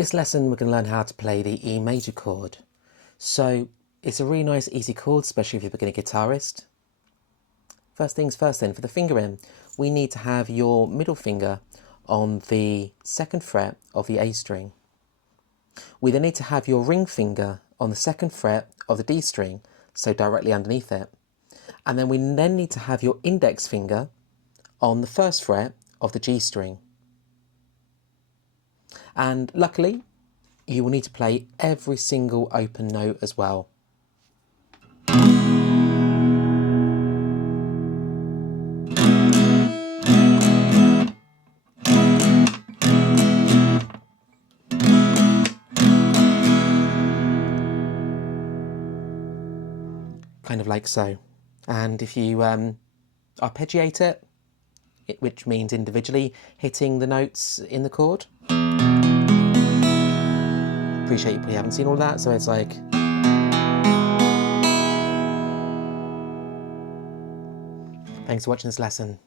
This lesson we're going to learn how to play the E major chord. So it's a really nice easy chord, especially if you're a beginner guitarist. First things first then, for the fingering, we need to have your middle finger on the 2nd fret of the A string. We then need to have your ring finger on the 2nd fret of the D string, so directly underneath it. And then we then need to have your index finger on the 1st fret of the G string. And luckily, you will need to play every single open note as well. Kind of like so. And if you arpeggiate it, which means individually hitting the notes in the chord. Appreciate you probably haven't seen all that, so it's like. Thanks for watching this lesson.